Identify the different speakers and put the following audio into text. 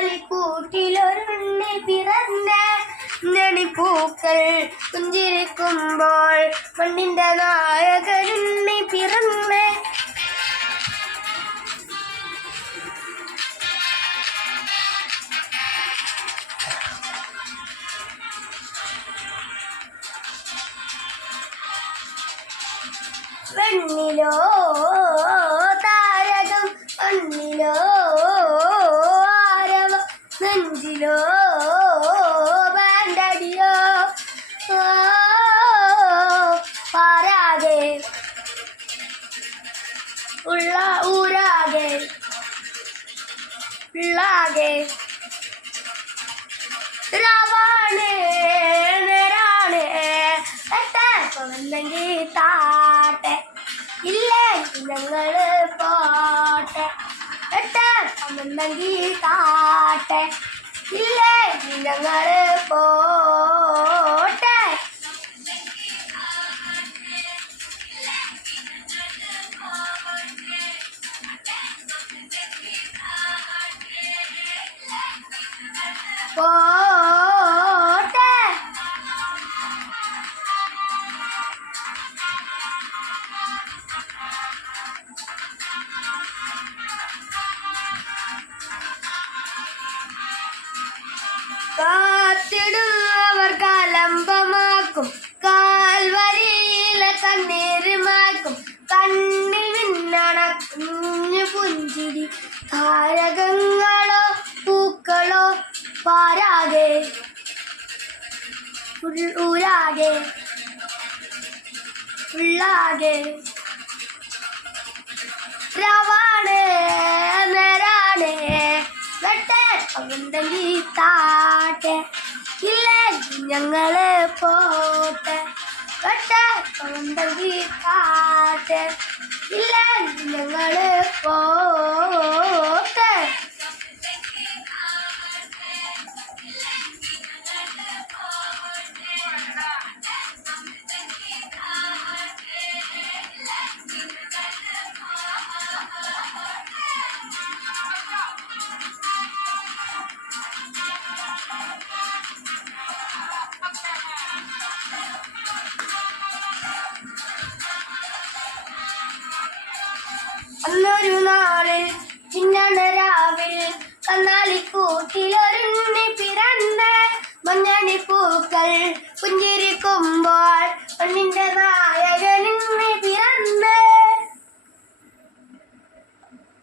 Speaker 1: നാളിൽ മിന്നണരാവിൽ കന്നാലി കൂട്ടിലൊരുണ്ണി പിറന്ന നെണിപ്പൂക്കൾ പുഞ്ചിരിക്കുമ്പോൾ മണ്ണിന്റെ നായകനുണ്ണി പിറന്നേ വെണ്ണിലോ ഉള്ള ഊരാകെ ഉള്ളാകെ രാവാണ് നേരാണ് എട്ടെങ്കിൽ താട്ടെ ഇല്ലേ ഞങ്ങൾ പോട്ടെ എട്ടെങ്കിൽ താട്ടെ ഇല്ലേ ഞങ്ങൾ പോട്ടെ. കാൽവരിയിലെ കണ്ണിൽ മിന്നണ കുഞ്ഞു പുഞ്ചിരി. താരകങ്ങളോ പൂക്കളോ പാരാകെ. ഊരാകെ. ഉള്ളാകെ. രവാണ് നേരാണ്. വെട്ടെ പകണ്ടെങ്കിൽ താട്ടെ. ഇല്ലേ ഞങ്ങൾ പോട്ടെ. വെട്ടെ പകണ്ടെങ്കിൽ താട്ടെ. ഇല്ലേ ഞങ്ങളെ പോട്ടെ നാളിൽ ചിന്നനരാവിൽ കന്നാലിക്കൂട്ടിലൊരുണ്ണി പിറന്ന മഞ്ഞണി പൂക്കൾ പുഞ്ചിരിക്കുമ്പോൾ ഒന്നിന്റെ